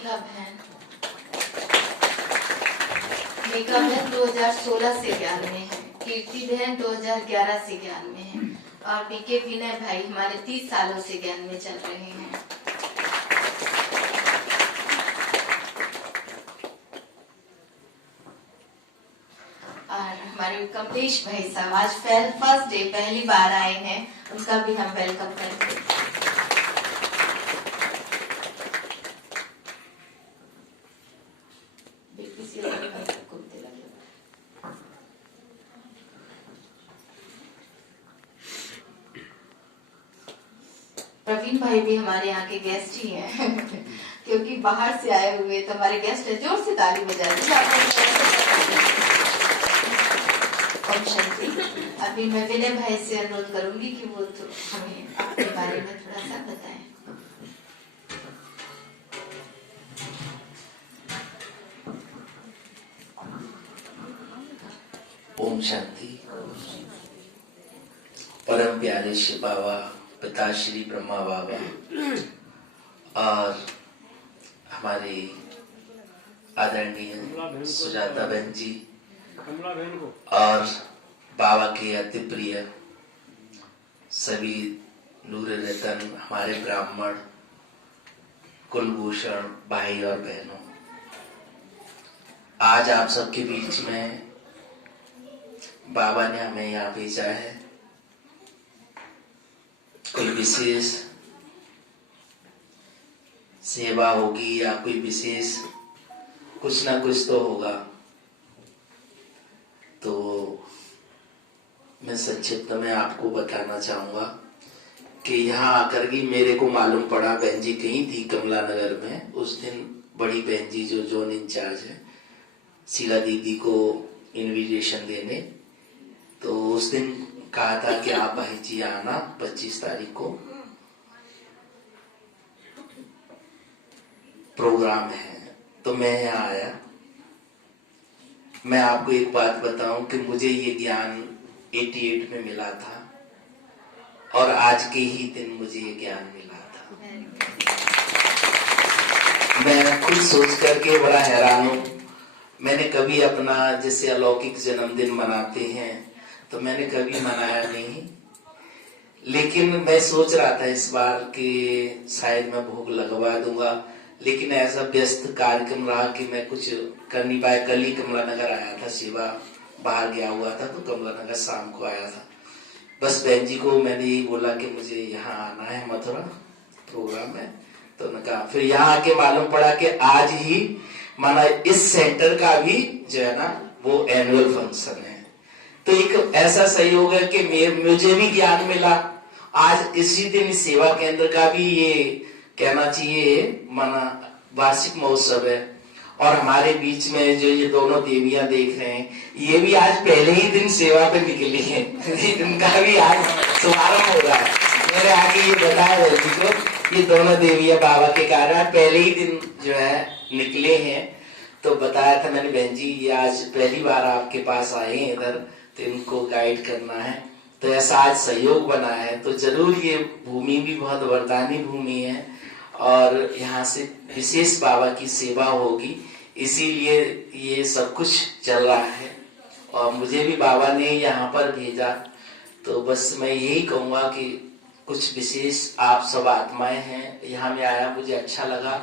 मेघा बहन 2016 से ज्ञान में है, कीर्ति बहन 2011 से ज्ञान में है और बीके विनय भाई हमारे 30 सालों से ज्ञान में चल रहे हैं। और हमारे कमलेश भाई साहब आज फर्स्ट डे पहली बार आए हैं, उनका भी हम वेलकम करेंगे। प्रवीण भाई भी हमारे यहाँ के गेस्ट ही हैं क्योंकि बाहर से आए हुए तो हमारे गेस्ट है। जोर से ताली बजा दीजिए। अभी मैं विनय भाई से अनुरोध करूंगी कि वो तो हमें अपने बारे में थोड़ा सा बताएं। ओम शांति। परम प्यारे शिव बाबा, पिता श्री ब्रह्मा बाबा और हमारी आदरणीय सुजाता बहन जी और बाबा के अति प्रिय सभी नूर रतन, हमारे ब्राह्मण कुलभूषण भाई और बहनों, आज आप सबके बीच में बाबा ने हमें यहाँ भेजा है। कोई विशेष सेवा होगी या कोई विशेष कुछ ना कुछ तो होगा। तो मैं संक्षिप्त में आपको बताना चाहूंगा कि यहाँ आकर के मेरे को मालूम पड़ा, बहन जी कहीं थी कमला नगर में उस दिन। बड़ी बहन जी जो जोन इंचार्ज है, शीला दीदी को इनविटेशन देने, तो उस दिन कहा था कि आप भाई जी आना 25 तारीख को प्रोग्राम है। तो मैं यहाँ आया। मैं आपको एक बात बताऊं कि मुझे ये ज्ञान 88 में मिला था और आज के ही दिन मुझे ये ज्ञान मिला था। मैं खुद सोच करके बड़ा हैरान हूं। मैंने कभी अपना जैसे अलौकिक जन्मदिन मनाते हैं तो मैंने कभी मनाया नहीं, लेकिन मैं सोच रहा था इस बार कि शायद मैं भोग लगवा दूंगा, लेकिन ऐसा व्यस्त कार्यक्रम रहा कि मैं कुछ कर नहीं पाया। कल ही कमला नगर आया था, सेवा बाहर गया हुआ था तो कमला नगर शाम को आया था। बस बहन जी को मैंने यही बोला कि मुझे यहाँ आना है, मथुरा प्रोग्राम है। तो उन्होंने कहा, फिर यहाँ आके मालूम पड़ा कि आज ही माना इस सेंटर का भी जो है ना वो एनुअल फंक्शन है। तो एक ऐसा सहयोग है कि मुझे भी ज्ञान मिला। आज इसी दिन सेवा केंद्र का भी ये कहना चाहिए माना वार्षिक महोत्सव है। और हमारे बीच में जो ये दोनों देवियां देख रहे हैं, ये भी आज पहले ही दिन सेवा पे निकली है। इनका भी आज शुभारंभ हो रहा है। मेरे आगे ये बताया जी को, ये दोनों देवियां बाबा के कारण पहले ही दिन जो है निकले हैं। तो बताया था मैंने, बहन जी ये आज पहली बार आपके पास आए हैं इधर, तो इनको गाइड करना है। तो ऐसा आज सहयोग बना है। तो जरूर ये भूमि भी बहुत वरदानी भूमि है और यहाँ से विशेष बाबा की सेवा होगी, इसीलिए ये सब कुछ चल रहा है। और मुझे भी बाबा ने यहाँ पर भेजा। तो बस मैं यही कहूँगा कि कुछ विशेष आप सब आत्माएं हैं, यहाँ में आया मुझे अच्छा लगा।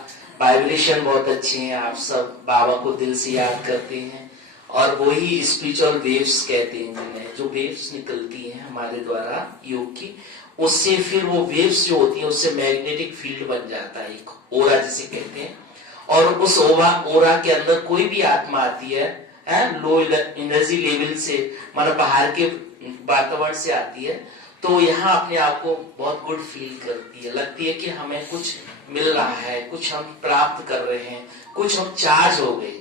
वाइब्रेशन बहुत अच्छे हैं, आप सब बाबा को दिल से याद करते हैं और वही स्पिरिचुअल वेव्स कहते हैं जिन्हें, जो वेव्स निकलती हैं हमारे द्वारा योग की, उससे फिर वो वेव्स जो होती हैं उससे मैग्नेटिक फील्ड बन जाता है, एक ओरा जिसे कहते हैं। और उस ओरा के अंदर कोई भी आत्मा आती है लो एनर्जी लेवल से, मतलब बाहर के वातावरण से आती है, तो यहाँ अपने आप को बहुत गुड फील करती है। लगती है कि हमें कुछ मिल रहा है, कुछ हम प्राप्त कर रहे हैं, कुछ हम चार्ज हो गए।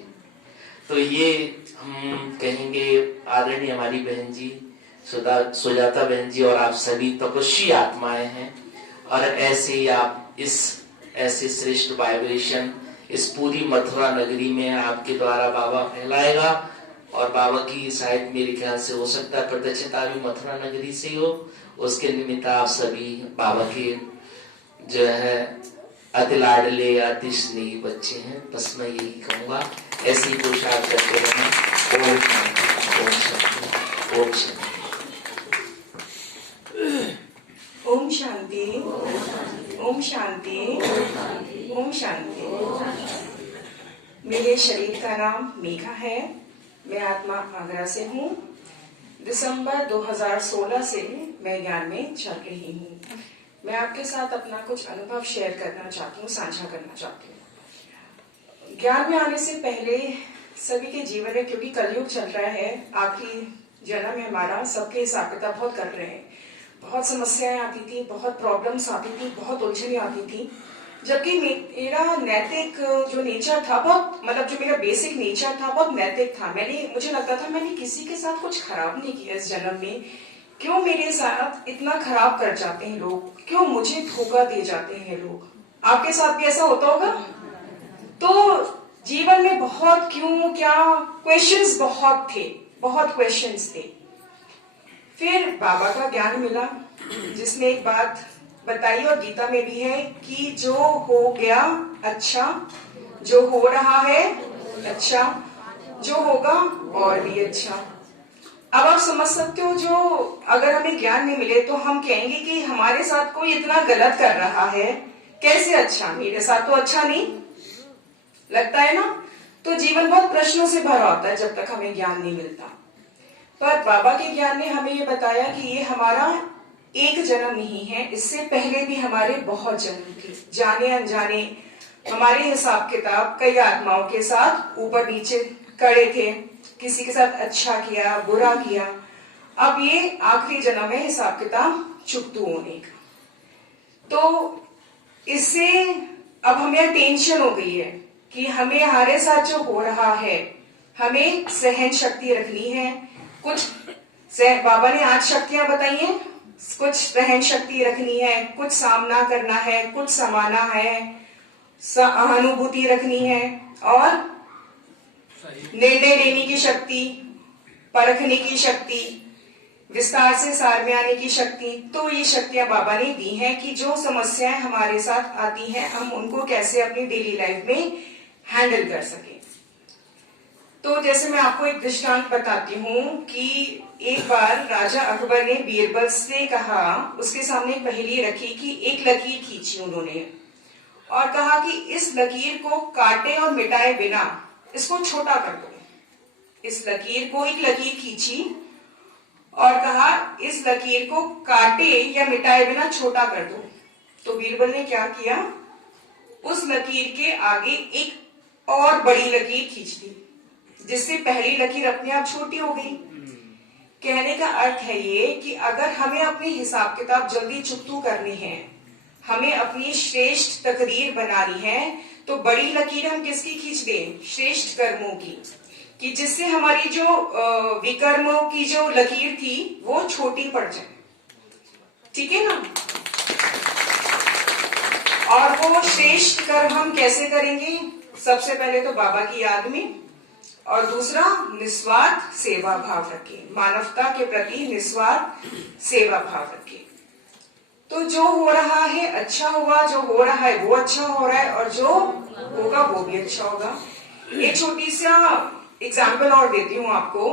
तो ये हम कहेंगे आदरणीय हमारी बहन जी सुजाता बहन जी और आप सभी तपस्वी आत्माएं हैं। और ऐसे ही आप इस ऐसे श्रेष्ठ वाइब्रेशन इस पूरी मथुरा नगरी में आपके द्वारा बाबा फैलाएगा। और बाबा की शायद मेरे ख्याल से हो सकता है प्रत्यक्षता भी मथुरा नगरी से हो। उसके निमित्त आप सभी बाबा के जो है अति लाडले अति स्नेही बच्चे हैं। बस मैं यही कहूंगा, ऐसी पोशाक करते रहें। ओम शांति, ओम शांति, ओम शांति। ओम शांति, ओम शांति, ओम शांति। मेरे शरीर का नाम मेघा है। मैं आत्मा आगरा से हूँ। दिसंबर 2016 से मैं ज्ञान में चल रही हूँ। मैं आपके साथ अपना कुछ अनुभव शेयर करना चाहती हूँ, साझा करना चाहती हूँ। ज्ञान में आने से पहले सभी के जीवन में, क्योंकि कलयुग चल रहा है, आखिरी जन्म है हमारा, सबके हिसाब किताब बहुत कर रहे हैं। बहुत समस्याएं आती थी, बहुत प्रॉब्लम्स आती थी, बहुत उलझनें आती थी। जबकि मेरा नैतिक जो नेचर था, बहुत मतलब जो मेरा बेसिक नेचर था बहुत नैतिक था। मुझे लगता था मैंने किसी के साथ कुछ खराब नहीं किया इस जन्म में। क्यों मेरे साथ इतना खराब कर जाते हैं लोग, क्यों मुझे धोखा दे जाते हैं लोग। आपके साथ भी ऐसा होता होगा। तो जीवन में बहुत क्यों क्या क्वेश्चंस बहुत थे, बहुत क्वेश्चंस थे। फिर बाबा का ज्ञान मिला, जिसने एक बात बताई और गीता में भी है कि जो हो गया अच्छा, जो हो रहा है अच्छा, जो होगा और भी अच्छा। अब आप समझ सकते हो, जो अगर हमें ज्ञान नहीं मिले तो हम कहेंगे कि हमारे साथ कोई इतना गलत कर रहा है, कैसे अच्छा, मेरे साथ तो अच्छा नहीं लगता है ना। तो जीवन बहुत प्रश्नों से भरा होता है जब तक हमें ज्ञान नहीं मिलता। पर बाबा के ज्ञान ने हमें ये बताया कि ये हमारा एक जन्म नहीं है, इससे पहले भी हमारे बहुत जन्म थे। जाने अनजाने हमारे हिसाब किताब कई आत्माओं के साथ ऊपर नीचे कड़े थे, किसी के साथ अच्छा किया, बुरा किया। अब ये आखिरी जन्म है हिसाब किताब चुकतू होने का। तो इससे अब हमें टेंशन हो गई है कि हमें हमारे साथ जो हो रहा है, हमें सहन शक्ति रखनी है। कुछ बाबा ने 8 शक्तियां बताई हैं। कुछ सहन शक्ति रखनी है, कुछ सामना करना है, कुछ समाना है, सहानुभूति रखनी है, और निर्णय लेने की शक्ति, परखने की शक्ति, विस्तार से सार में आने की शक्ति। तो ये शक्तियां बाबा ने दी हैं कि जो समस्याएं हमारे साथ आती हैं, हम उनको कैसे अपनी डेली लाइफ में हैंडल कर सके। तो जैसे मैं आपको एक दृष्टांत बताती हूँ कि एक बार राजा अकबर ने बीरबल से कहा, उसके सामने एक पहेली रखी कि एक लकीर खींची उन्होंने और कहा कि इस लकीर को काटे और मिटाए बिना इसको छोटा कर दो। इस लकीर को, एक लकीर खींची और कहा इस लकीर को काटे या मिटाए बिना छोटा कर दो। तो बीरबल ने क्या किया, उस लकीर के आगे एक और बड़ी लकीर खींच दी, जिससे पहली लकीर अपने आप छोटी हो गई। कहने का अर्थ है ये कि अगर हमें अपने हिसाब किताब जल्दी चुकतू करनी है, हमें अपनी श्रेष्ठ तकदीर बनानी है, तो बड़ी लकीर हम किसकी खींच दें, श्रेष्ठ कर्मों की, कि जिससे हमारी जो विकर्मों की जो लकीर थी वो छोटी पड़ जाए। ठीक है ना। और वो श्रेष्ठ कर्म हम कैसे करेंगे, सबसे पहले तो बाबा की याद में, और दूसरा निस्वार्थ सेवा भाव रखे, मानवता के प्रति निस्वार्थ सेवा भाव रखे। तो जो हो रहा है अच्छा हुआ, जो हो रहा है वो अच्छा हो रहा है, और जो होगा वो भी अच्छा होगा। एक छोटी सा एग्जाम्पल और देती हूँ आपको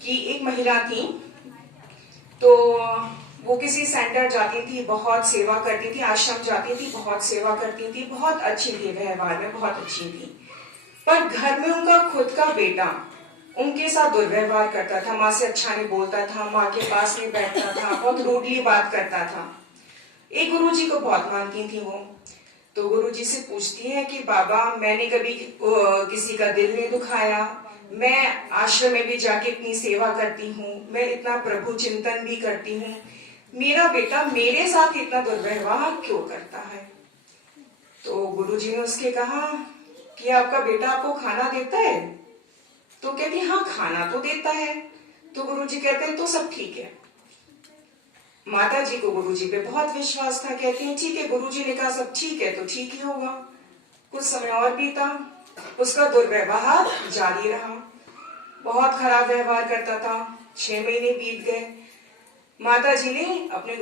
कि एक महिला थी, तो वो किसी सेंटर जाती थी, बहुत सेवा करती थी, आश्रम जाती थी, बहुत सेवा करती थी, बहुत अच्छी थी, व्यवहार में बहुत अच्छी थी। पर घर में उनका खुद का बेटा उनके साथ दुर्व्यवहार करता था, माँ से अच्छा नहीं बोलता था, माँ के पास नहीं बैठता था, बहुत रूडली बात करता था। एक गुरुजी को बहुत मानती थी वो। तो गुरुजी से पूछती है कि बाबा, मैंने कभी किसी का दिल नहीं दुखाया, मैं आश्रम में भी जाके इतनी सेवा करती हूँ, मैं इतना प्रभु चिंतन भी करती हूँ, मेरा बेटा मेरे साथ इतना दुर्व्यवहार क्यों करता है। तो गुरुजी ने उसके कहा कि आपका बेटा आपको खाना देता है। तो कहती हाँ खाना तो देता है। तो गुरुजी कहते हैं तो सब ठीक है। माता जी को गुरुजी पे बहुत विश्वास था, कहती हैं ठीक है, गुरुजी ने कहा सब ठीक है तो ठीक ही होगा। कुछ समय और बीता, उसका दुर्व्यवहार जारी रहा, बहुत खराब व्यवहार करता था। 6 महीने बीत गए। माता जी ने अपने